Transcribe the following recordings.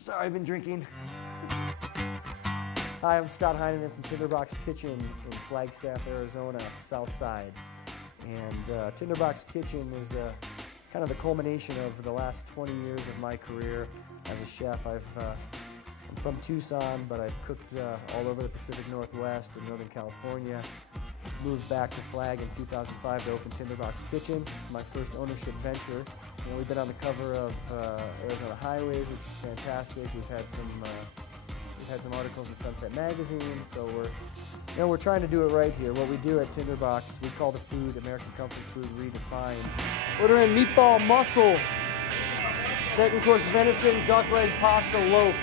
Sorry, I've been drinking. Hi, I'm Scott Heinonen from Tinderbox Kitchen in Flagstaff, Arizona, South Side. And Tinderbox Kitchen is kind of the culmination of the last 20 years of my career as a chef. I'm from Tucson, but I've cooked all over the Pacific Northwest and Northern California. Moved back to Flag in 2005 to open Tinderbox Kitchen, my first ownership venture. You know, we've been on the cover of Arizona Highways, which is fantastic. We've had some articles in Sunset Magazine, so we're trying to do it right here. What we do at Tinderbox, we call the food American comfort food redefined. Order in meatball mussel, second course venison, duck leg pasta loaf.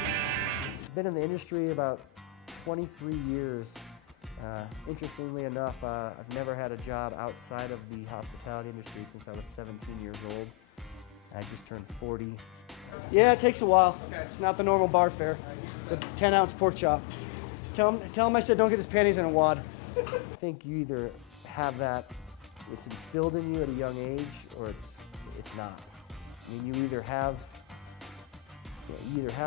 Been in the industry about 23 years. Interestingly enough, I've never had a job outside of the hospitality industry since I was 17 years old. I just turned 40. Yeah, it takes a while. Okay. It's not the normal bar fare. It's a 10-ounce pork chop. Tell him I said don't get his panties in a wad. I think you either have that, it's instilled in you at a young age, or it's not. I mean, you either have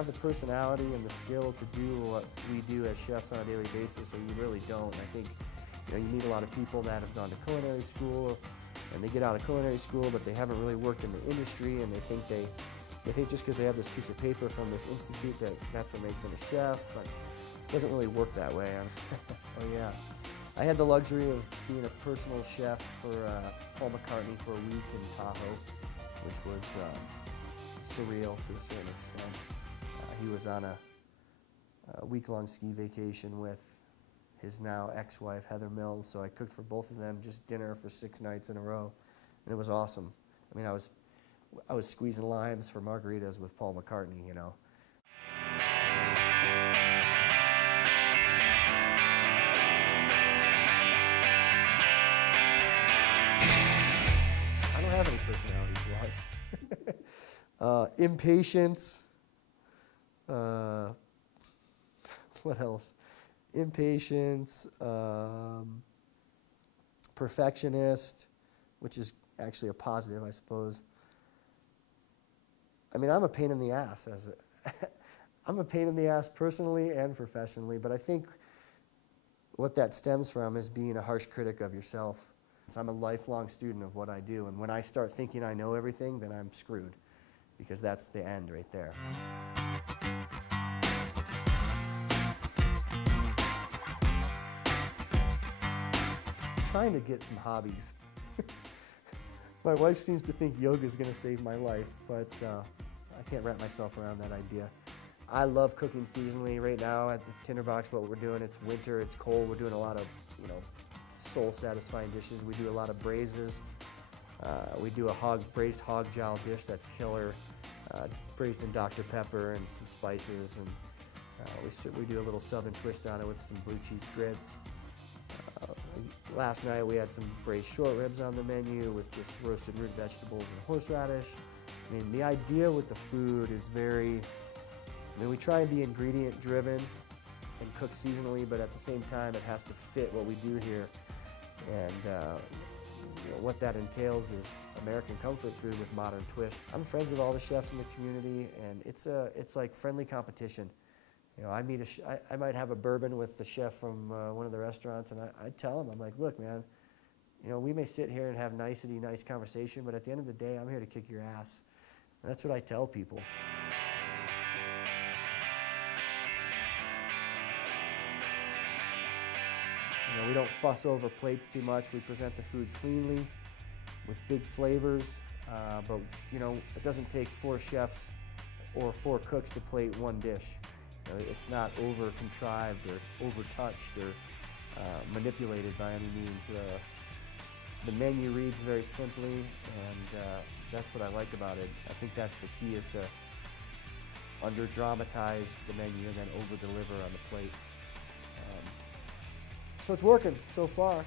the personality and the skill to do what we do as chefs on a daily basis, or you really don't. I think you meet a lot of people that have gone to culinary school, and they get out of culinary school, but they haven't really worked in the industry, and they think just because they have this piece of paper from this institute that's what makes them a chef, but it doesn't really work that way. Oh yeah. I had the luxury of being a personal chef for Paul McCartney for a week in Tahoe, which was surreal to a certain extent. He was on a week-long ski vacation with his now ex-wife, Heather Mills, so I cooked for both of them, just dinner for 6 nights in a row, and it was awesome. I mean, I was squeezing limes for margaritas with Paul McCartney, you know. I don't have any personality flaws. Impatience. What else? Impatience. Perfectionist, which is actually a positive, I suppose. I mean, I'm a pain in the ass I'm a pain in the ass personally and professionally, but I think what that stems from is being a harsh critic of yourself. So I'm a lifelong student of what I do, and when I start thinking I know everything, then I'm screwed, because that's the end right there. I'm trying to get some hobbies. My wife seems to think yoga is going to save my life, but I can't wrap myself around that idea. I love cooking seasonally. Right now at the Tinderbox, what we're doing, it's winter, it's cold. We're doing a lot of, soul-satisfying dishes. We do a lot of braises. We do a braised hog jowl dish that's killer, braised in Dr. Pepper and some spices, and we do a little southern twist on it with some blue cheese grits. Last night we had some braised short ribs on the menu with just roasted root vegetables and horseradish. I mean, the idea with the food is we try and be ingredient driven and cook seasonally, but at the same time it has to fit what we do here. And what that entails is American comfort food with modern twist. I'm friends with all the chefs in the community, and it's like friendly competition. I might have a bourbon with the chef from one of the restaurants, and I tell him, I'm like, look, man, we may sit here and have nice conversation, but at the end of the day, I'm here to kick your ass. And that's what I tell people. We don't fuss over plates too much. We present the food cleanly with big flavors, but it doesn't take 4 chefs or 4 cooks to plate one dish. It's not over-contrived or over-touched or manipulated by any means. The menu reads very simply, and that's what I like about it. I think that's the key, is to under-dramatize the menu and then over-deliver on the plate. So it's working so far.